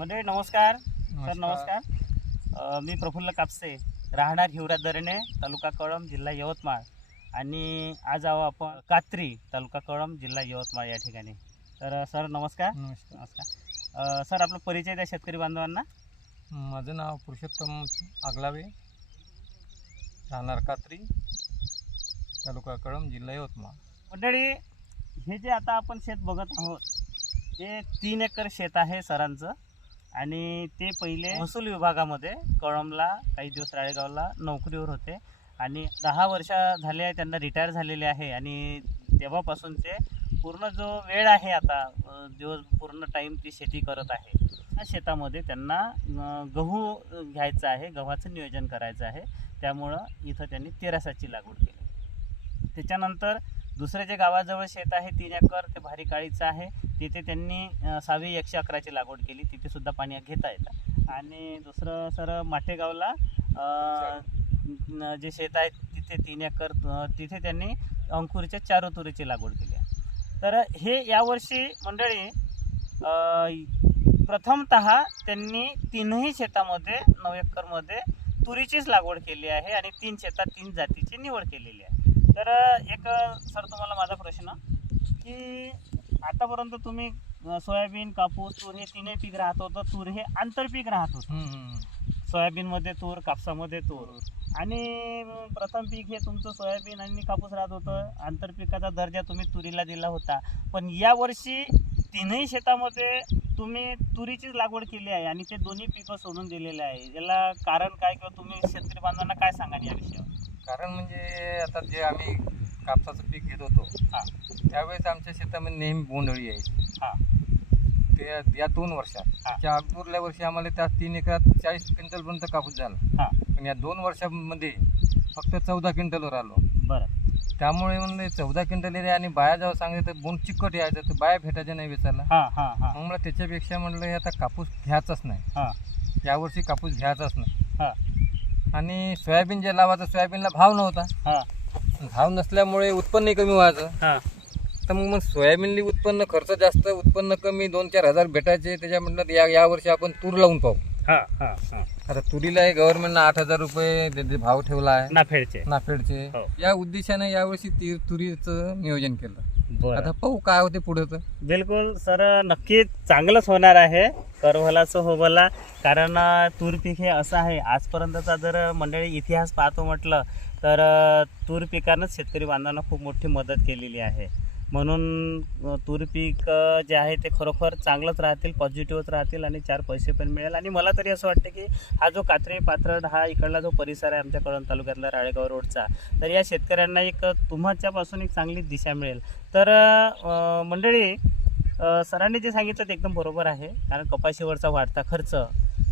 मंडळी नमस्कार. सर नमस्कार. अ, मी प्रफुल्ल कापसे राहणार हिवरा दरणे तालुका कळंब जिल्हा यवतमाळ. आणि आज आहो आपण कात्री तालुका कळंब जिल्हा यवतमाळ या ठिकाणी. तर सर नमस्कार. नमस्कार. नमस्कार. अ, सर आपला परिचय द्या शेतकरी बांधवांना. माझं नाव पुरुषोत्तम आगलावे. राहणार कात्री तालुका कळंब जिल्हा यवतमाळ. मंडळी हे जे आता आपण शेत बघत आहोत ते तीन एकर शेत आहे सरांचं. आणि ते पहिले महसूल विभागामध्ये कळंबला काही दिवस राळेगावला नोकरीवर होते. आणि दहा वर्ष झाले आहे त्यांना रिटायर झालेले आहे. आणि तेव्हापासून ते पूर्ण जो वेळ आहे आता दिवस पूर्ण टाईम ती शेती करत आहे त्या शेतामध्ये त्यांना गहू घ्यायचा आहे गव्हाचं नियोजन करायचं आहे. त्यामुळं इथं त्यांनी तेरासाची लागवड केली. त्याच्यानंतर दुसरे जे गावाजवळ शेत आहे तीन एकर ते भारी काळीचं आहे. तिथे त्यांनी सहावी एकशे अकराची लागवड केली. तिथे सुद्धा पाणी घेता येतं. आणि दुसरं सर माठेगावला जे शेत आहे तिथे तीन एकर तिथे त्यांनी अंकुरीच्या चार तुरीची लागवड केली आहे. तर हे यावर्षी मंडळी प्रथमत त्यांनी तीनही शेतामध्ये नऊ एकरमध्ये तुरीचीच लागवड केली आहे आणि तीन शेतात तीन जातीची निवड केलेली आहे. तर एक सर तुम्हाला माझा प्रश्न की आतापर्यंत तुम्ही सोयाबीन कापूस तूर हे तीनही पीक राहत होतं तूर हे आंतरपीक राहत होतं. सोयाबीनमध्ये तूर कापसामध्ये तूर. आणि प्रथम पीक हे तुमचं सोयाबीन आणि कापूस राहत होतं. आंतरपिकाचा दर्जा तुम्ही तुरीला दिला होता. पण यावर्षी तीनही शेतामध्ये तुम्ही तुरीचीच लागवड केली आहे आणि ते दोन्ही पिकं सोडून दिलेले आहे. याला कारण काय किंवा तुम्ही शेतकरी बांधवांना काय सांगाल या विषयावर? कारण म्हणजे आता जे आम्ही कापसाचं पीक घेत होतो हा. त्यावेळेस आमच्या शेतामध्ये नेहमी बोंडअळी यायची. हा. ते या दोन वर्षात. हा. त्याच्या अगोदरल्या वर्षी आम्हाला त्या तीन एकरात चाळीस क्विंटलपर्यंत कापूस झाला. हा. पण या दोन वर्षामध्ये फक्त चौदा क्विंटलवर आलो. बरं. त्यामुळे म्हणले चौदा क्विंटल एरिया आणि बाया जेव्हा सांगितलं तर बोंड चिकट यायचं तर बाया भेटायच्या नाही वेचायला हां हां हां. मग मला त्याच्यापेक्षा म्हणलं हे आता कापूस घ्यायचाच नाही. हां. यावर्षी कापूस घ्यायचाच नाही. हां. आणि सोयाबीन जे लावायचं सोयाबीनला भाव नव्हता. हां. भाव नसल्यामुळे उत्पन्नही कमी व्हायचं. हां. तर मग मग सोयाबीनली उत्पन्न खर्च जास्त उत्पन्न कमी दोन चार हजार भेटायचे. त्याच्या म्हटलं या यावर्षी आपण तूर लावून पाहू. हां हां हां. आता तुरीला गव्हर्नमेंटनं आठ हजार रुपये भाव ठेवला आहे. नाफेडचे. नाफेडचे. हो. या उद्देशाने यावर्षी तुरीचं नियोजन केलं. आता पाहू काय होते पुढे तर. बिलकुल सर नक्कीच चांगलंच होणार आहे करभलाचं हो भला कारण तूर पीक हे असं आहे आजपर्यंतचा जर मंडळी इतिहास पाहतो म्हटलं तर तूर पिकानंच शेतकरी बांधवांना खूप मोठी मदत केलेली आहे. म्हणून तूर पीक जे आहे ते खरोखर चांगलंच राहतील पॉझिटिव्हच राहतील आणि चार पैसे पण मिळेल. आणि मला तरी असं वाटतं की हा जो कात्रे पात्रड हा इकडला जो परिसर आहे आमच्या कळण तालुक्यातला राळेगाव रोडचा तर या शेतकऱ्यांना एक तुम्हाच्यापासून एक चांगली दिशा मिळेल. तर मंडळी सरांनी जे सांगितलं ते एकदम बरोबर आहे कारण कपाशीवरचा वाढता खर्च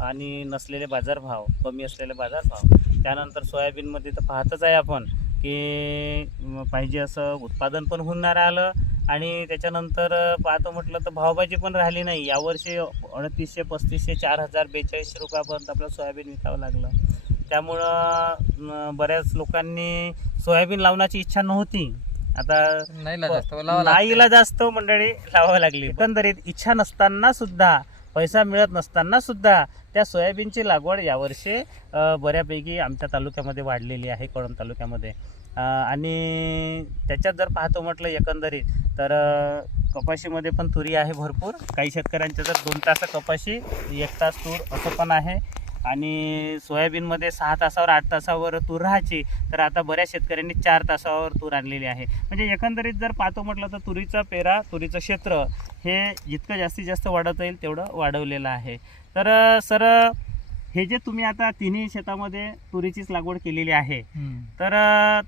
आणि नसलेले बाजारभाव कमी असलेले बाजारभाव त्यानंतर सोयाबीनमध्ये तर पाहतच आहे आपण. की पाहिजे असं उत्पादन पण होणार आलं आणि त्याच्यानंतर पाहतो म्हटलं तर भावबाजी पण राहिली नाही. यावर्षी अडतीसशे पस्तीसशे चार हजार बेचाळीसशे रुपयापर्यंत आपलं सोयाबीन विकावं लागलं. त्यामुळं बऱ्याच लोकांनी सोयाबीन लावण्याची इच्छा नव्हती. आता नाही. नाईला जास्त मंडळी लावावी लागली. एकंदरीत इच्छा नसताना सुद्धा पैसा मिळत नसताना सुद्धा त्या सोयाबीनची लागवड यावर्षी बऱ्यापैकी आमच्या तालुक्यामध्ये वाढलेली आहे कळंब तालुक्यामध्ये. आणि त्याच्यात जर पाहतो म्हटलं एकंदरीत तर कपाशीमध्ये पण तुरी आहे भरपूर. काही शेतकऱ्यांच्या जर दोन तास कपाशी एक तास तूर असं पण आहे. आणि सोयाबीनमध्ये सहा तासावर आठ तासावर तूर राहायची तर आता बऱ्याच शेतकऱ्यांनी चार तासावर तूर आणलेली आहे. म्हणजे एकंदरीत जर पाहतो म्हटलं तर तुरीचा पेरा तुरीचं क्षेत्र हे जितकं जास्तीत जास्त वाढवता येईल तेवढं वाढवलेलं आहे. तर सर हे जे तुम्ही आता तिन्ही शेतामध्ये तुरीचीच लागवड केलेली आहे. तर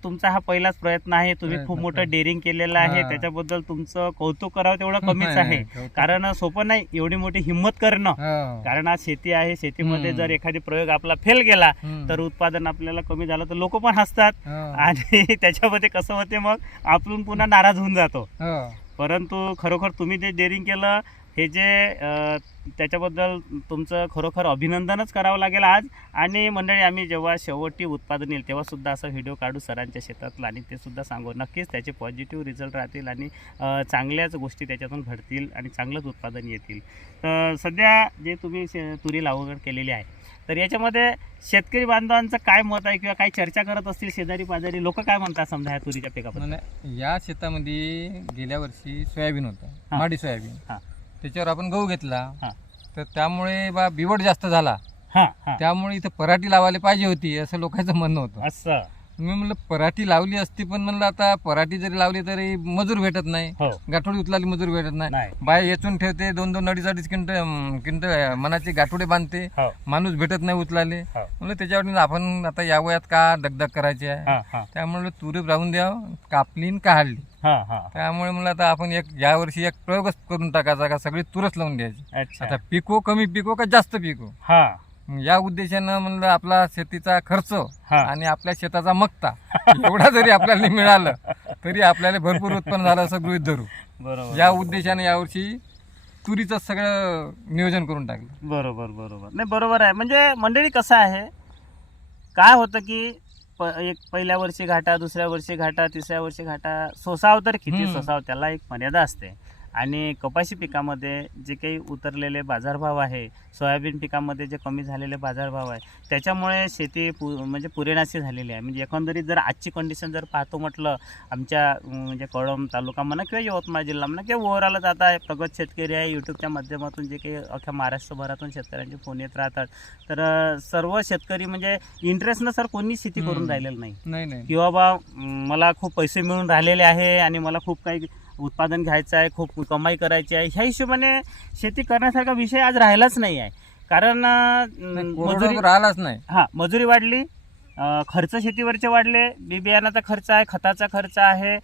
तुमचा हा पहिलाच प्रयत्न आहे तुम्ही खूप मोठं. डेअरिंग केलेलं आहे. त्याच्याबद्दल तुमचं कौतुक करावं तेवढं कमीच आहे. कारण सोपं नाही एवढी मोठी हिंमत करणं हो. कारण आज शेती आहे शेतीमध्ये. जर एखादी प्रयोग आपला फेल गेला. तर उत्पादन आपल्याला कमी झालं तर लोक पण हसतात हो. आणि त्याच्यामध्ये कसं होते मग आपण पुन्हा नाराज होऊन जातो हो. परंतु खरोखर तुम्ही जे डेअरिंग केलं हे जे त्याच्याबद्दल तुमचं खरोखर अभिनंदनच करावं लागेल आज. आणि मंडळी आम्ही जेव्हा शेवटी उत्पादन येईल तेव्हा सुद्धा असा व्हिडिओ काढू सरांच्या शेतातला आणि ते सुद्धा सांगू. नक्कीच त्याचे पॉझिटिव्ह रिझल्ट राहतील आणि चांगल्याच गोष्टी त्याच्यातून घडतील आणि चांगलंच उत्पादन येतील. तर सध्या जे तुम्ही शे तुरी लागवड केलेली आहे तर याच्यामध्ये शेतकरी बांधवांचं काय मत आहे किंवा काय चर्चा करत असतील शेजारी पाजारी? लोक काय म्हणतात समजा ह्या तुरीच्या पिकाबद्दल? नाही, या शेतामध्ये गेल्या वर्षी सोयाबीन होतं. माडी सोयाबीन. हा. त्याच्यावर आपण गहू घेतला. हा. तर त्यामुळे बा बिवड जास्त झाला. हां हां. त्यामुळे इथं पराठी लावायला पाहिजे होती असं लोकांचं म्हणणं होतं. असं. मी म्हणलं पराठी लावली असती पण म्हणलं आता पराठी जरी लावली तरी मजूर भेटत नाही. हो. गाठोडी उचलाली मजूर भेटत नाही. नाही. बाय येचून ठेवते दोन दोन अडीच अडीच किंट किंट मनाचे गाठोडे बांधते. हो. माणूस भेटत नाही उचलाले हो. म्हणलं त्याच्यावर आपण आता या वयात का दगदग करायची आहे? हां हां. त्यामुळे तुरीप राहून द्या कापली आणि काढली. त्यामुळे म्हणलं आता आपण एक या वर्षी एक प्रयोगच करून टाकायचा का सगळी तुरच लावून द्यायची. अच्छा. आता पिको कमी पिको का जास्त पिको हां. या उद्देशानं म्हणलं आपला शेतीचा खर्च आणि आपल्या शेताचा मक्ता एवढा जरी आपल्याला मिळालं तरी आपल्याला भरपूर उत्पन्न झालं असं गृहित धरू. बरोबर या उद्देशाने यावर्षी तुरीचं सगळं नियोजन करून टाकलं. बरोबर बरोबर. नाही बरोबर आहे. म्हणजे मंडळी कसं आहे? काय होतं की प एक पहिल्या वर्षी घाटा दुसऱ्या वर्षी घाटा तिसऱ्या वर्षी घाटा सोसाव तर किती. सोसाव त्याला एक मर्यादा असते आणि कपाशी पिकामध्ये जे काही उतरलेले बाजारभाव आहे सोयाबीन पिकामध्ये जे कमी झालेले बाजारभाव आहे त्याच्यामुळे शेती पु म्हणजे पुरेनाशी झालेली आहे. म्हणजे एकंदरीत जर आजची कंडिशन जर पाहतो म्हटलं आमच्या म्हणजे कळंब तालुका म्हणा किंवा यवतमाळ जिल्हा म्हणा किंवा ओव्हरऑलच आता प्रगत शेतकरी आहे यूट्यूबच्या माध्यमातून जे काही अख्ख्या महाराष्ट्रभरातून शेतकऱ्यांचे फोन येत राहतात. तर सर्व शेतकरी म्हणजे इंटरेस्टनं सर कोणी शेती करून. राहिलेलं नाही. नाही नाही. की बाबा अं, मला खूप पैसे मिळून राहिलेले आहे आणि मला खूप काही उत्पादन घ्यायचं आहे खूप कमाई करायची आहे. ह्या हिशोबाने शेती करण्यासारखा विषय आज राहिलाच नाही आहे. कारण मजुरी राहिलाच नाही. हां मजुरी वाढली. खर्च शेतीवरचे वाढले. बी बियाणाचा खर्च आहे खताचा खर्च आहे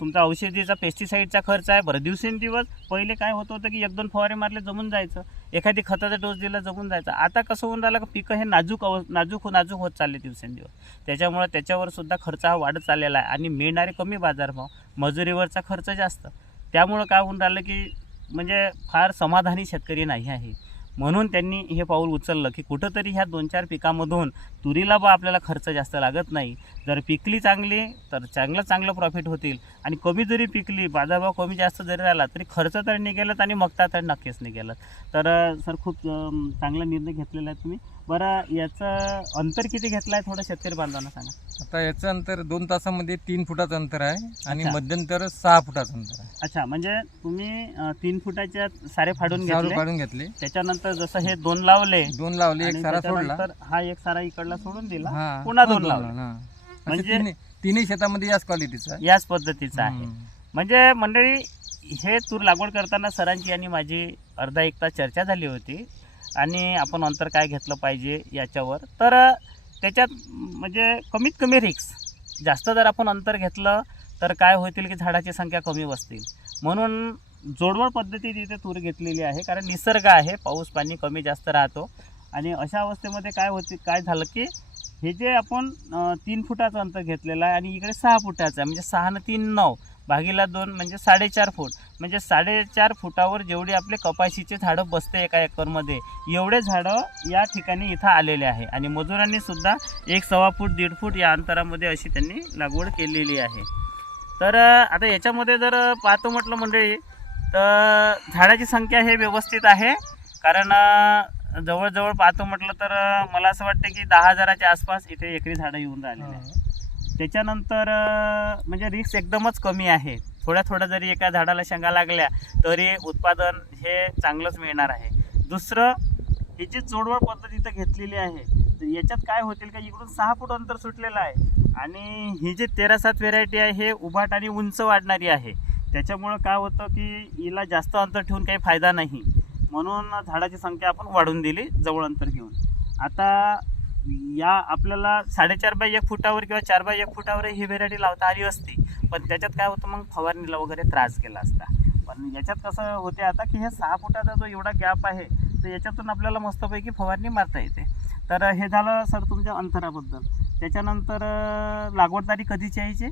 तुमचा औषधीचा पेस्टिसाईडचा खर्च आहे. बरं दिवसेंदिवस पहिले काय होत होतं की एक दोन फवारे मारले जमून जायचं. एखादी खताचा डोस दिला जमून जायचं. आता कसं होऊन राहिलं का पिकं हे नाजूक अव नाजूक हो, नाजूक होत चालले दिवसेंदिवस. त्याच्यामुळे त्याच्यावर सुद्धा खर्च हा वाढत चाललेला आहे आणि मिळणारे कमी बाजारभाव मजुरीवरचा खर्च जास्त. त्यामुळं काय होऊन राहिलं की म्हणजे फार समाधानी शेतकरी नाही आहे. म्हणून त्यांनी हे पाऊल उचललं की कुठंतरी ह्या दोन चार पिकामधून तुरीला बा आपल्याला खर्च जास्त लागत नाही. जर पिकली चांगली तर चांगलं चांगलं प्रॉफिट होतील. आणि कमी जरी पिकली बाजारभाव कमी जास्त जरी राहिला तरी खर्च तर निघेलच आणि मगता तर नक्कीच निघेलच. तर सर खूप चांगला निर्णय घेतलेला आहे तुम्ही. बरं याचं अंतर किती घेतलं आहे थोडं शेतकरी बांधवांना सांगा. आता याचं अंतर दोन तासामध्ये तीन फुटाचं अंतर आहे आणि. मध्यंतर सहा फुटाचं अंतर आहे. अच्छा म्हणजे तुम्ही तीन फुटाच्या सारे फाडून सारू घेतले. त्याच्यानंतर जसं हे दोन लावले दोन लावले एक सारा सोडला हा एक सारा इकडला सोडून दिला पुन्हा दोन लावले. म्हणजे- तिन्ही- शेतामध्ये याच क्वालिटीचा याच पद्धतीचा आहे. म्हणजे मंडळी हे तूर लागवड करताना सरांची आणि माझी अर्धा एक तास चर्चा झाली होती आणि आपण अंतर काय घेतलं पाहिजे याच्यावर. तर त्याच्यात म्हणजे कमीत कमी रिक्स जास्त जर आपण अंतर घेतलं तर काय होतील की झाडाची संख्या कमी बसतील. म्हणून जोडवड पद्धती तिथे तूर घेतलेली आहे कारण निसर्ग आहे पाऊस पाणी कमी जास्त राहतो. आणि अशा अवस्थेमध्ये काय होते काय झालं की हे जे आपण तीन फुटाचं अंतर घेतलेलं आहे आणि इकडे सहा फुटाचं आहे म्हणजे सहा न तीन नऊ भागीला दोन म्हणजे साडेचार फूट. म्हणजे साडेचार फुटावर जेवढी आपले कपाशीचे झाडं बसते एका एकरमध्ये एवढे झाडं या ठिकाणी इथं आलेले आहे. आणि मजुरांनी सुद्धा एक सव्वा फूट दीड फूट या अंतरामध्ये अशी त्यांनी लागवड केलेली आहे. तर आता याच्यामध्ये जर पाहतो म्हटलं मंडळी तर झाडाची संख्या हे व्यवस्थित आहे. कारण जवळजवळ पाहतो म्हटलं तर मला असं वाटतं की दहा हजाराच्या आसपास इथे एकरी झाडं येऊन राहिलेले आहे त्याच्यानंतर म्हणजे रिक्स एकदमच कमी आहे. थोड्या थोड्या जरी एका झाडाला शेंगा लागल्या तरी उत्पादन हे चांगलंच मिळणार आहे. दुसरं ही जी जोडवड पद्धत इथं घेतलेली आहे तर याच्यात काय होतील का? इकडून सहा फूट अंतर सुटलेलं आहे. आणि ही जी तेरा सात व्हेरायटी आहे हे उभाट आणि उंच वाढणारी आहे. त्याच्यामुळं काय होतं की हिला जास्त अंतर ठेवून काही फायदा नाही. म्हणून झाडाची संख्या आपण वाढवून दिली जवळ अंतर घेऊन. आता या आपल्याला साडेचार बाय एक फुटावर किंवा चार बाय एक फुटावर ही व्हेरायटी लावता आली असती पण त्याच्यात काय होतं मग फवारणीला वगैरे त्रास केला असता. पण याच्यात कसं होते आता की हे सहा फुटाचा जो एवढा गॅप आहे तर याच्यातून आपल्याला मस्तपैकी फवारणी मारता येते. तर हे झालं सर तुमच्या अंतराबद्दल. त्याच्यानंतर लागवड तारीख कधीची यायची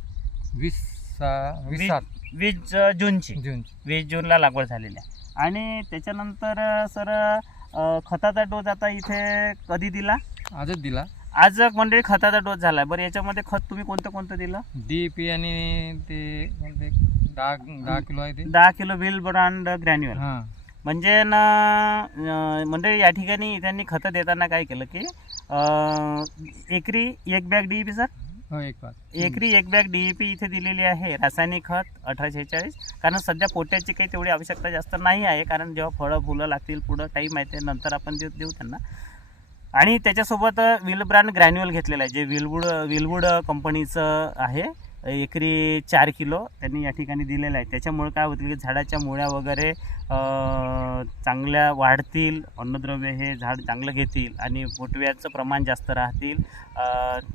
वीस सहा वीस- सात. वीस जूनची. जून वीस जूनला लागवड झालेली आहे. आणि त्याच्यानंतर सर खताचा डोस आता इथे कधी दिला? आजच दिला. आज मंडळी खताचा डोस झाला बरं याच्यामध्ये खत तुम्ही कोणतं कोणतं दिलं? डीपी आणि ते कोणते? दहा दहा किलो आहे ते. दहा किलो व्हील ब्रँड ग्रॅन्युअल. हा. म्हणजे ना मंडळी या ठिकाणी त्यांनी खतं देताना काय केलं की एकरी एक बॅग डी सर? हो एक पाच एकरी एक बॅग डीएपी इथे दिलेली आहे रासायनिक खत अठराशे चाळीस कारण सध्या पोट्याची काही तेवढी आवश्यकता जास्त नाही आहे कारण जेव्हा फळं फुलं लागतील पुढं टाईम आहे ते नंतर आपण देऊ देऊ त्यांना. आणि त्याच्यासोबत विल ब्रँड ग्रॅन्युअल घेतलेलं आहे जे विलवूड विलवूड कंपनीचं आहे. एकरी चार किलो त्यांनी या ठिकाणी दिलेलं आहे. त्याच्यामुळे काय होतील की झाडाच्या मुळ्या वगैरे चांगल्या वाढतील अन्नद्रव्य हे झाड चांगलं घेतील आणि पोटव्याचं प्रमाण जास्त राहतील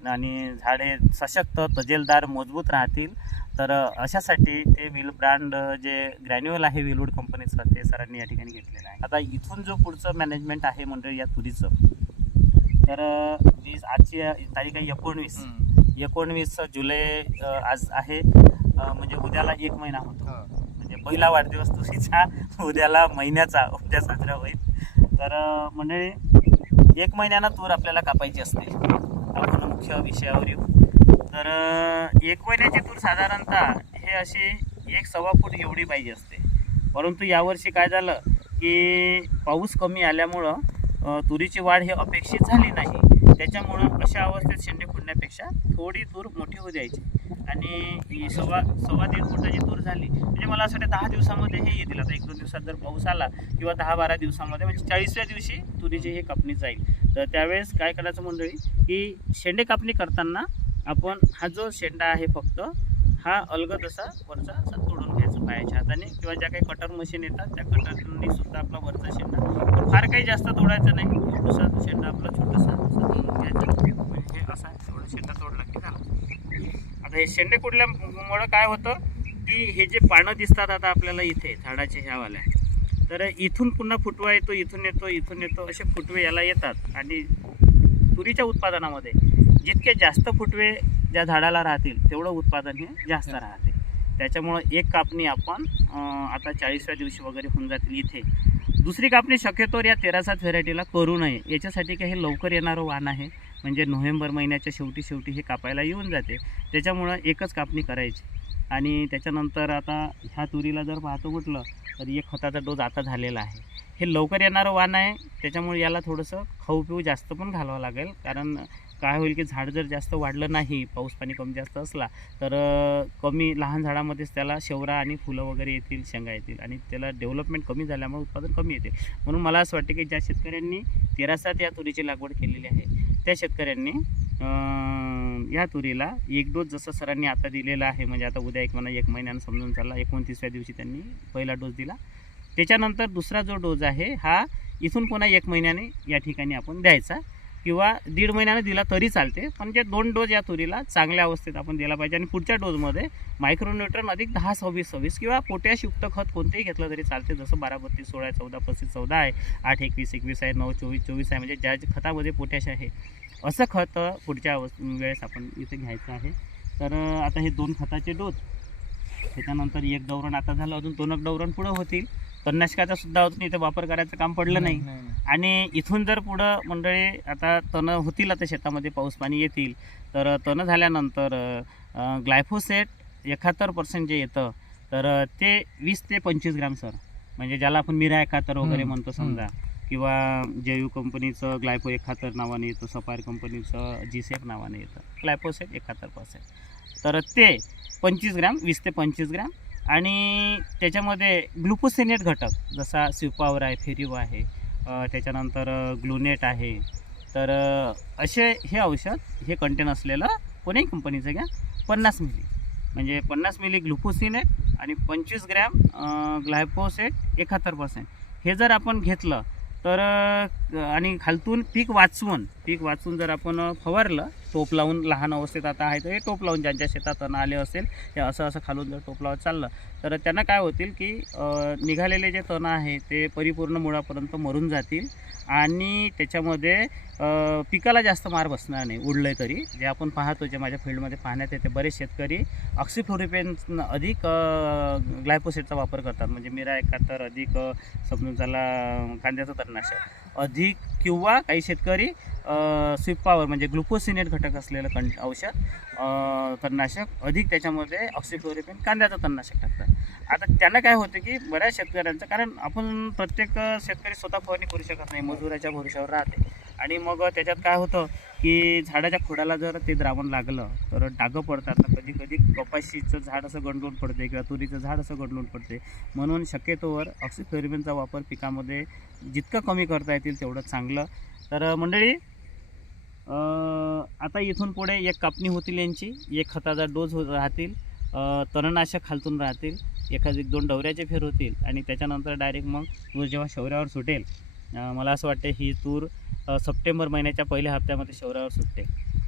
आणि झाडे सशक्त तजेलदार मजबूत राहतील. तर अशासाठी ते विल ब्रँड जे ग्रॅन्युअल आहे विलवूड कंपनीचं ते सरांनी या ठिकाणी घेतलेलं आहे. आता इथून जो पुढचं मॅनेजमेंट आहे म्हणजे या तुरीचं तर वीस आजची तारीख आहे एकोणवीस. एकोणवीस जुलै आज आहे. म्हणजे उद्याला एक महिना होतो. म्हणजे पहिला वाढदिवस तुझीचा उद्याला महिन्याचा उद्या साजरा होईल. तर मंडळी एक महिन्यानं तूर आपल्याला कापायची असते. आपण मुख्य विषयावर येऊ. तर एक महिन्याची तूर साधारणतः हे अशी एक सव्वा फूट एवढी पाहिजे असते. परंतु यावर्षी काय झालं की पाऊस कमी आल्यामुळं तुरीची वाढ ही अपेक्षित झाली नाही. त्याच्यामुळं अशा अवस्थेत शेंडे फुटण्यापेक्षा थोडी तूर मोठी होऊ द्यायची. आणि सव्वा सव्वा दीड फुटाची तूर झाली. म्हणजे मला असं वाटतं दहा दिवसामध्ये हे येतील. आता एक दोन दिवसात जर पाऊस आला किंवा दहा बारा दिवसामध्ये म्हणजे चाळीसव्या दिवशी तुरीची हे कापणी जाईल. तर त्यावेळेस काय करायचं मंडळी की शेंडे कापणी करताना आपण हा जो शेंडा आहे फक्त हा अलगद असा वरचा असा तोडून घ्यायचा पायाच्या हाताने किंवा ज्या काही कटर मशीन येतात त्या कटरनी सुद्धा आपला वरचा शेंडा. फार काही जास्त तोडायचं नाही. छोटासा शेंडा आपला छोटासा तोडून घ्यायचा. म्हणजे असा थोडा शेंडा तोडला की झाला. आता हे शेंडे कुठल्यामुळं काय होतं? की हे जे पानं दिसतात आता आपल्याला इथे झाडाचे ह्यावाल्या. तर इथून पुन्हा फुटवा येतो इथून येतो इथून येतो असे फुटवे याला येतात. आणि तुरीच्या उत्पादनामध्ये जितके जास्त फुटवे ज्या झाडाला राहतील तेवढं उत्पादन हे जास्त राहते. त्याच्यामुळं एक कापणी आपण आता चाळीसव्या दिवशी वगैरे होऊन जातील इथे. दुसरी कापणी शक्यतोवर या तेरा सात व्हेरायटीला करू नये. याच्यासाठी काय हे लवकर येणारं वाण आहे. म्हणजे नोव्हेंबर महिन्याच्या शेवटी शेवटी हे कापायला येऊन जाते. त्याच्यामुळं एकच कापणी करायची. आणि त्याच्यानंतर आता ह्या तुरीला जर पाहतो म्हटलं तर एक खताचा डोस आता झालेला आहे. हे लवकर येणारं वाण आहे. त्याच्यामुळे याला थोडंसं खाऊ पिऊ जास्त पण घालावं लागेल. कारण काय होईल की झाड जर जास्त वाढलं नाही पाऊस पाणी कमी जास्त असला तर कमी लहान झाडामध्येच त्याला शेवरा आणि फुलं वगैरे येतील शेंगा येतील. आणि त्याला डेव्हलपमेंट कमी झाल्यामुळे उत्पादन कमी येते. म्हणून मला असं वाटतं की ज्या शेतकऱ्यांनी तेरा सात या तुरीची लागवड केलेली आहे त्या शेतकऱ्यांनी या तुरीला एक डोस जसं सरांनी आता दिलेला आहे म्हणजे आता उद्या एक महिना एक महिन्यानं समजून चालला एकोणतीसव्या दिवशी त्यांनी पहिला डोस दिला. त्याच्यानंतर दुसरा जो डोस आहे हा इथून पुन्हा एक महिन्याने या ठिकाणी आपण द्यायचा किंवा दीड महिन्यानं दिला तरी चालते पण जे दोन डोस या तुरीला चांगल्या अवस्थेत आपण दिला पाहिजे. आणि पुढच्या डोसमध्ये मायक्रोन्यूट्रन अधिक दहा सव्वीस सव्वीस किंवा पोटॅशयुक्त खत कोणतेही घेतलं तरी चालते जसं बारा बत्तीस सोळा आहे, चौदा पस्तीस चौदा आहे आठ एकवीस एकवीस आहे नऊ चोवीस चोवीस आहे म्हणजे ज्या ज्या खतामध्ये पोटॅश आहे असं खत पुढच्या अवस्थ वेळेस आपण इथे घ्यायचं आहे. तर आता हे दोन खताचे डोस. त्याच्यानंतर एक डवरण आता झालं अजून दोन एक डवरण पुढं होतील. तणनाशकाचा सुद्धा अजून इथे वापर करायचं काम पडलं नाही आणि इथून जर पुढं मंडळी आता तणं होतील आता शेतामध्ये पाऊस पाणी येतील. तर तणं झाल्यानंतर ग्लायफोसेट एकाहत्तर पर्सेंट जे येतं तर ते वीस ते पंचवीस ग्रॅम सर. म्हणजे ज्याला आपण मिरा एकाहत्तर वगैरे म्हणतो समजा. किंवा जेयू कंपनीचं ग्लायपो एकाहत्तर नावाने येतं सफायर कंपनीचं जीसेफ नावाने येतं. ग्लायपोसेट एकाहत्तर पर्सेंट तर ते पंचवीस ग्रॅम वीस ते पंचवीस ग्रॅम आणि त्याच्यामध्ये ग्लुकोसिनेट घटक जसा सिपावर आहे फेरिव आहे त्याच्यानंतर ग्लुनेट आहे. तर असे हे औषध हे कंटेन असलेलं कोणीही कंपनीचं घ्या पन्नास मिली. म्हणजे पन्नास मिली ग्लुकोसिनेट आणि पंचवीस ग्रॅम ग्लायपोसेट एकाहत्तर पर्सेंट हे जर आपण घेतलं तर आणि खालतून पीक वाचवून पीक वाचून जर आपण फवारलं टोप लावून लहान अवस्थेत आता आहे तर हे टोप लावून ज्यांच्या शेतात तण आले असेल ते असं असं खालून जर टोप लावत चाललं तर त्यांना काय होतील की निघालेले जे तण आहे ते परिपूर्ण मुळापर्यंत मरून जातील आणि त्याच्यामध्ये पिकाला जास्त मार बसणार नाही उडलं तरी. जे आपण पाहतो जे माझ्या फील्डमध्ये पाहण्यात येते बरेच शेतकरी ऑक्सिफ्लोरिपेन अधिक ग्लायपोसेटचा वापर करतात. म्हणजे मिरा एकाहत्तर अधिक समजून त्याला कांद्याचं तणनाशक अधिक किंवा काही शेतकरी स्विप पॉवर म्हणजे ग्लुकोसिनेट घटक असलेलं कं औषध तणनाशक अधिक त्याच्यामध्ये ऑक्सिक्लोरिपिन कांद्याचं तणनाशक टाकतात. आता त्यांना काय होतं की बऱ्याच शेतकऱ्यांचं कारण आपण प्रत्येक शेतकरी स्वतः फवारणी करू शकत नाही मजुराच्या भरोशावर राहते. आणि मग त्याच्यात काय होतं की झाडाच्या खोडाला जर ते द्रावण लागलं तर डागं पडतात. कधी कधी कपाशीचं झाड असं गंडून पडते किंवा तुरीचं झाड असं गंडून पडते. म्हणून शक्यतोवर ऑक्सिफ्लोरिपेनचा वापर पिकामध्ये जितकं कमी करता येतील तेवढं चांगलं. तर मंडळी आता इथून पुढे एक कापणी होतील यांची एक खताचा डोस हो राहतील तरणनाशक तणनाशक खालतून राहतील एखादी दोन डवऱ्याचे फेर होतील आणि त्याच्यानंतर डायरेक्ट मग तूर जेव्हा शौर्यावर सुटेल मला असं वाटतं ही तूर सप्टेंबर महिन्याच्या पहिल्या हप्त्यामध्ये शौर्यावर सुटते.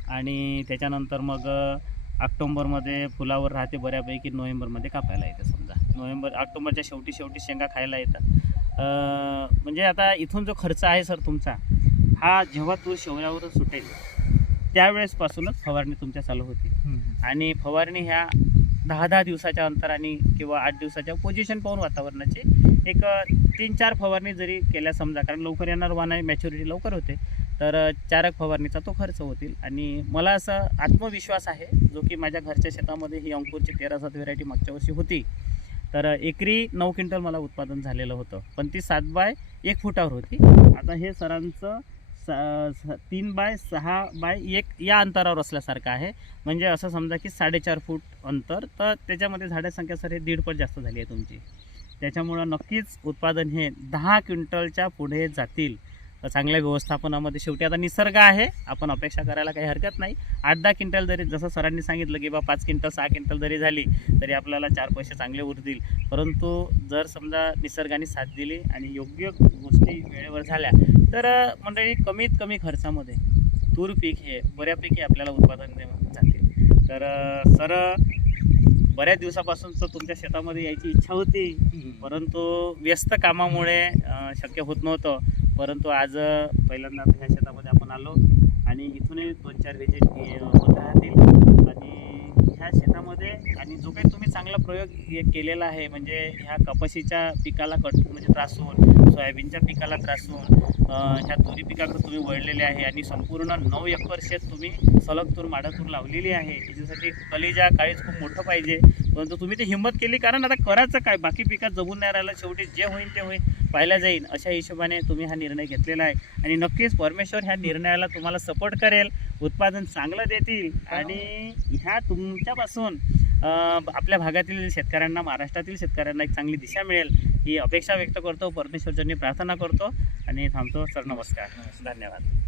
आणि त्याच्यानंतर मग ऑक्टोंबरमध्ये फुलावर राहते बऱ्यापैकी नोव्हेंबरमध्ये कापायला येतं समजा. नोव्हेंबर ऑक्टोबरच्या शेवटी शेवटी शेंगा खायला येतात. म्हणजे आता इथून जो खर्च आहे सर तुमचा हा जेव्हा तूर शौर्यावर सुटेल त्यावेळेसपासूनच फवारणी तुमच्या चालू होती. आणि फवारणी ह्या दहा दहा दिवसाच्या अंतराने किंवा आठ दिवसाच्या पोझिशन पाहून वातावरणाची एक तीन चार फवारणी जरी केल्या समजा कारण लवकर येणार वाहन मॅच्युरिटी लवकर होते तर चारक फवारणीचा तो खर्च होतील. आणि मला असा आत्मविश्वास आहे जो की माझ्या घरच्या शेतामध्ये ही अंकुरची तेरा सात व्हेरायटी मागच्या वर्षी होती. तर एकरी नऊ क्विंटल मला उत्पादन झालेलं होतं पण ती सात बाय एक फुटावर होती. आता हे सरांचं सा- स- तीन बाय सहा बाय एक या अंतरावर असल्यासारखं आहे. म्हणजे असं समजा की साडेचार फूट अंतर तर त्याच्यामध्ये झाडाची संख्या सर हे दीडपट जास्त झाली आहे तुमची. त्याच्यामुळं नक्कीच उत्पादन हे दहा क्विंटलच्या पुढे जातील. चांगल्या व्यवस्थापनामध्ये शेवटी आता निसर्ग आहे. आपण अपेक्षा करायला काही हरकत नाही. आठ दहा क्विंटल जरी जसं सरांनी सांगितलं की बा पाच क्विंटल सहा क्विंटल जरी झाली तरी आपल्याला चार पैसे चांगले उरतील. परंतु जर समजा निसर्गाने साथ दिली आणि योग्य गोष्टी वेळेवर झाल्या तर मंडळी कमीत कमी खर्चामध्ये तूर पीक हे बऱ्यापैकी आपल्याला उत्पादन जातील तर सर बऱ्याच दिवसापासूनच तुमच्या शेतामध्ये यायची इच्छा होती. परंतु व्यस्त कामामुळे शक्य होत नव्हतं. परंतु आज पहिल्यांदा ह्या शेतामध्ये आपण आलो आणि इथूनही दोन चार व्हिजिट होत राहतील. आणि ह्या शेतामध्ये आणि जो काही तुम्ही चांगला प्रयोग हे केलेला आहे म्हणजे ह्या कपाशीच्या पिकाला कट म्हणजे त्रासून सोयाबीनच्या पिकाला त्रासून ह्या तुरी पिकाकडे तुम्ही वळलेले आहे आणि संपूर्ण नऊ एकर शेत तुम्ही सलग तूर माडा लावलेली आहे. याच्यासाठी कलेजा काळीज खूप मोठं पाहिजे. परंतु तुम्ही ते हिंमत केली कारण आता करायचं काय? बाकी पिकात जगून नाही राहिलं. शेवटी जे होईल ते होईल पाहिला जाईल अशा हिशोबाने तुम्ही हा निर्णय घेतलेला आहे. आणि नक्कीच परमेश्वर ह्या निर्णयाला तुम्हाला सपोर्ट करेल उत्पादन चांगलं देतील आणि ह्या तुमच्यापासून आपल्या भागातील शेतकऱ्यांना महाराष्ट्रातील शेतकऱ्यांना एक चांगली दिशा मिळेल ही अपेक्षा व्यक्त करतो. परमेश्वरचरणी प्रार्थना करतो आणि थांबतो. सर नमस्कार. धन्यवाद.